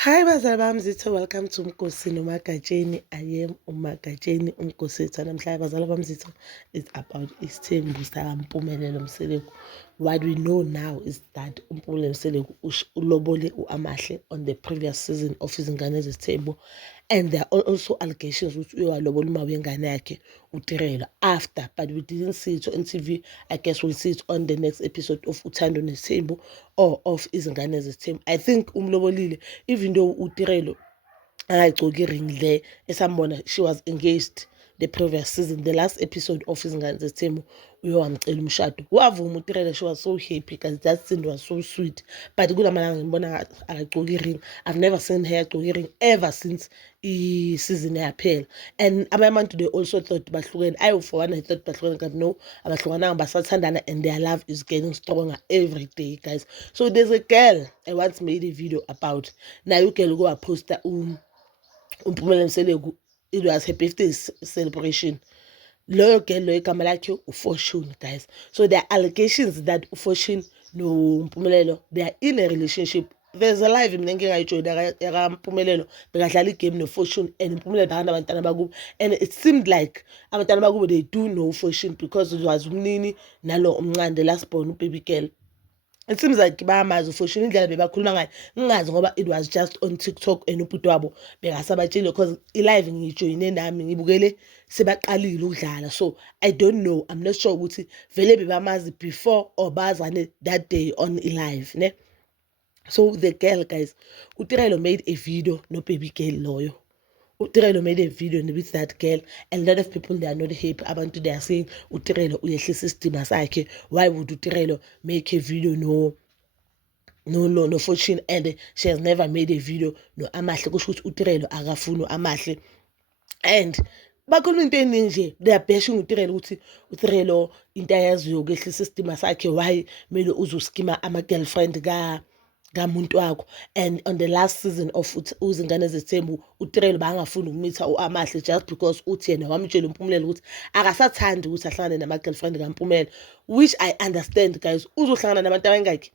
Hi bazali bami zitho, welcome to Mkosini Umagatsheni. I am uMagatsheni uNkositha. Namhlanje bazali bami zitho, it's about isithembu sakaMpumelelo Mseleku. What we know now is that uMpumelelo Mseleku ulobole uAmahle on the previous season of Izingane Zesithembu, and there are also allegations which uyalobola uma wengane yakhe uTirelo after, but we didn't see it on TV. I guess we'll see it on the next episode of Uthando Nesithembu or of Izingane Zesithembu. I think umlobolile, even though uTirelo akayigcoki iring le esambona she was engaged the previous season, the last episode of Izingane Zesithembu uyowamcela umshado, wavuma uTirelo. She was so happy because that scene was so sweet, but kulamalanga ngibona akagcoki iring. I've never seen her agcoki iring ever since i-season yaphela, and abanye abantu they also thought bahlukene. I for one I thought bahlukene, but no, abahlukananga, basathandana and their love is getting stronger every day, guys. So there's a girl I once made a video about. Now you can go and post that uMpumelelo Mseleku, it was her birthday celebration. Loyo girl loyo igama lakhe uFortune, guys. So there are allegations that uFortune no Mpumelelo they are in a relationship. There's a live mina engingayijoyina yakaMpumelelo bekadlala igame noFortune, and Mpumelelo bahamba abantwana bakubo, and it seemed like abantwana bakubo they do know Fortune because it was umnini nalo umncane last born ubaby girl. It seems like bayamazi uFortune, indlela bebakhuluma ngayo ngingazi ngoba it was just on TikTok and ubhuti wabo bekasabatshele because i-live ngiyijoyine nami ngibukele sebaqalile ukudlala. So I don't know, I'm not sure ukuthi vele bebamazi before or bazane that day on live ne. So the girl, guys, uTirelo made a video no baby girl loyo. uTirelo made a video with that girl, and a lot of people they are not happy. Abantu they are saying uTirelo uyehlisa isidima sakhe. Why would uTirelo make a video no Fortune, and she has never made a video no Amahle? Kusho ukuthi uTirelo akafuni Amahle, and bakhuluma into eningi nje, they are bashing uTirelo ukuthi uTirelo into ayaziyo ukwehlisa isidima sakhe. Why mele uzoskima ama-girlfriend kamuntu wakho? And on the last season of Izingane Zesithembu uTirelo bangafuni ukumitha uAmahle just because uthi yena wamtshela uMpumelelo ukuthi akasathandi ukuthi ahlangane nama-girlfriend kaMpumelelo, which I understand, guys. Uzohlangana nabantu abangakhi?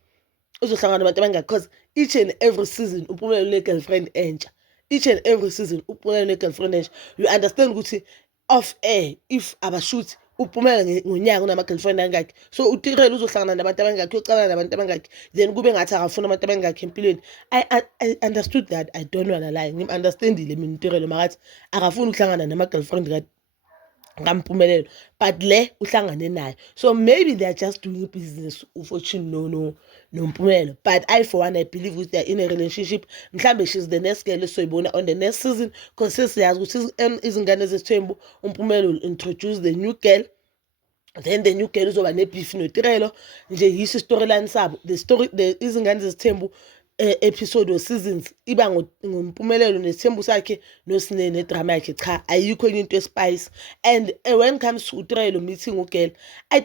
Uzohlangana nabantu abangakhi? Because each and every season uMpumelelo une-girlfriend entsha. Each and every season uMpumelelo une-girlfriend entsha. You understand ukuthi off air if abashuthi uPhumelela ngonyaka unama-girlfriend angakhi? So uTirelo uzohlangana nabantu abangakhi, uyocabana nabantu abangakhi, then kube ngathi akafuna abantu abangakhi empilweni. I understood that. I don't wanna lie, ngim-understandile mina uTirelo makathi akafuni ukuhlangana nama-girlfriend kaMpumelelo, but le uhlangane naye. So maybe they are just doing business uFortune no Mpumelelo, but I for one I believe they are in a relationship. Mhlambe she's the next girl esizoyibona on the next season, because sesiyazi ukuthi Izingane Zesithembu uMpumelelo will introduce the new girl, then the new girl uzoba nebeef noTirelo. Nje yiso storyline sabo, the Izingane Zesithembu episode or seasons iba ngoMpumelelo nesithembu sakhe noSinene drama yakhe. Cha, ayikho enye into espice. And when it comes to uTirelo meeting ugirl, I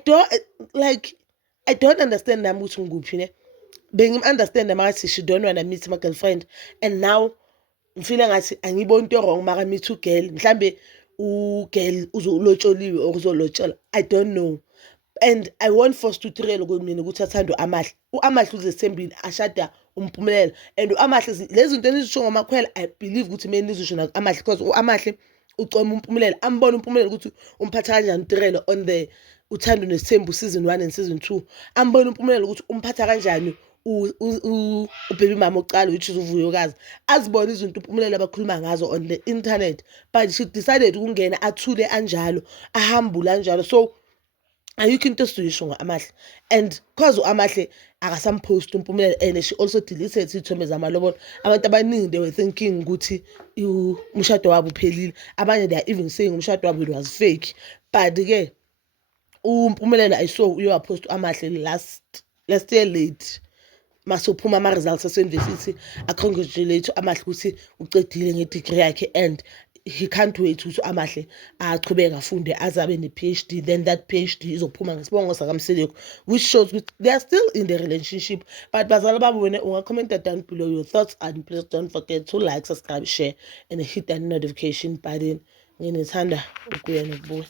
don't understand nami ukuthi ngikuphi ne. Bengim-understand makathi she don't wanna meet my girlfriend, and now ngifila ngathi angiboni into wrong maka meet ugirl. Mhlambe ugirl uzolotsholiwe or uzolotshola, I don't know. And I won't force uTirelo kumina ukuthi athande uAmahle. uAmahle uzethembile ashada uMpumelelo, and uAmahle lezi zinto enizisho ngamakhwela I believe ukuthi mina nizisho nakuAmahle, because uAmahle ucoma uMpumelelo, ambona uMpumelelo ukuthi umphatha kanjani uTirelo on the Uthando Nesithembu season 1 and season 2. Ambona uMpumelelo ukuthi umphatha kanjani ubaby mama oqala, which is uVuyokazi. Azibona izinto uMpumelelo abakhuluma ngazo on the internet, but she decided ukungena athule anjalo, ahambule anjalo. So ayikho into esizuyisho ngo-Amahle, and because uAmahle akasampost uMpumelelo, and she also deleted izithombe zamalobolo. Abantu abaningi they were thinking ukuthi umshado wabo uphelile. Abanye they are even saying umshado wabo it was fake, but-ke uMpumelelo I saw uyowapost uAmahle last year late masophuma ama-results ase-university, a-congratulate uAmahle ukuthi ucedile ngedegree yakhe, and he can't wait ukuthi uAmahle achubeke afunde azabe ne-PhD, then that PhD izophuma ngesibongo sakaMseleku, which shows ukuthi they are still in the relationship. But bazali bami, wena unga-comment down below your thoughts, and please don't forget to like, subscribe, share, and hit that notification button. Nginethanda ukuya nokubuya.